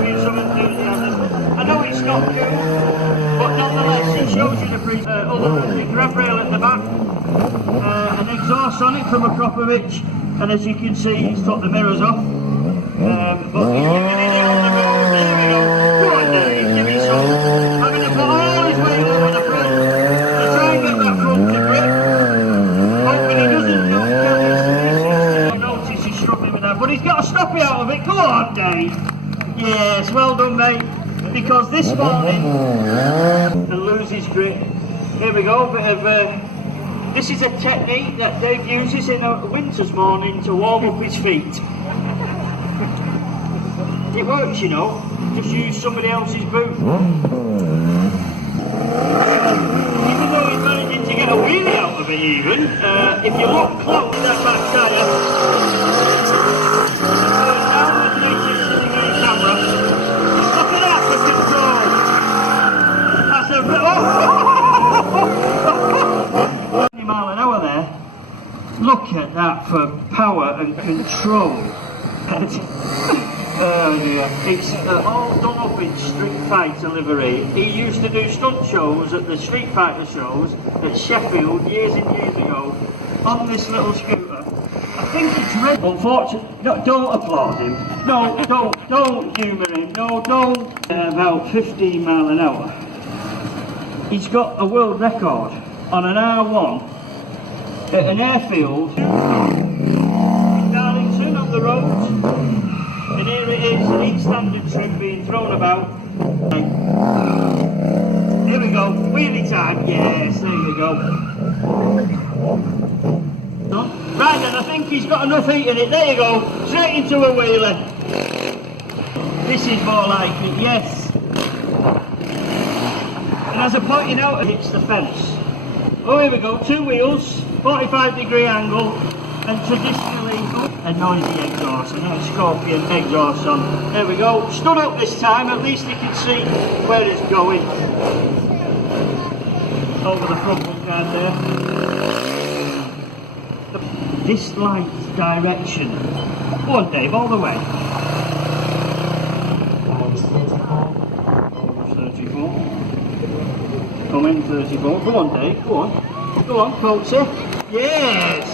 give you some enthusiasm. I know it's not good, but nonetheless it shows you the other grab rail at the back, an exhaust on it from a Kropovich, and as you can see he's took the mirrors off. But he's giving it on the road. There we go. Go on, Dave, give it some. I'm going to put all his weight over the front to try and get that front to grip. Hoping he doesn't notice he's struggling with that, but he's got a stoppie out of it. Go on, Dave. Yes, well done, mate. Because this morning, and lose his grip. Here we go. Bit of this is a technique that Dave uses in a winter's morning to warm up his feet. It works, you know. Just use somebody else's boot. Even though he's managing to get a wheelie out of it, even if you look close at that back tyre, now the 360-degree camera. Look at that for control. That's a 20 mile an hour there. Look at that for power and control. Oh dear. It's all done up in Street Fighter livery. He used to do stunt shows at the Street Fighter shows at Sheffield years and years ago on this little scooter. I think it's red. Unfortunately, no, don't applaud him. No, don't humour him. No, don't. About 15 mile an hour. He's got a world record on an R1 at an airfield in Darlington on the road. And here it is, an East Standard trim being thrown about. Here we go, wheelie time. Yes, there you go. Right then, I think he's got enough heat in it. There you go, straight into a wheelie. This is more like it, yes. And as I'm pointing out, it hits the fence. Oh, here we go, two wheels, 45-degree angle, and traditionally a noisy exhaust, a Scorpion exhaust on. There we go, stood up this time, at least you can see where it's going. Over the front one guard there. This light direction. Go on, Dave, all the way. 34. Come in, 34. Go on, Dave, go on. Go on, Coatsy. Yes!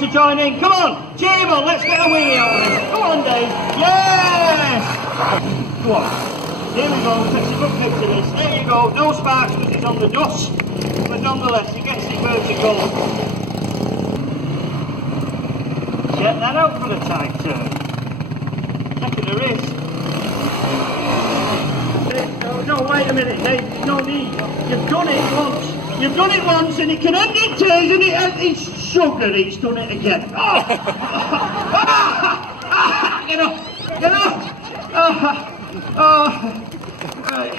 To join in, come on! Cheer him on, let's get a wheelie out of this. Go on, Dave. Yes! Go on. Here we go, takes a good grip to this. There you go, no sparks because it's on the dust. But nonetheless, he gets it vertical. Check that out for the tight turn. Neck of the wrist. No, wait a minute, Dave, no need. You've done it once. You've done it once and he can end it turns and he's sugar, he's done it again. Oh! Get off! Get off! Right.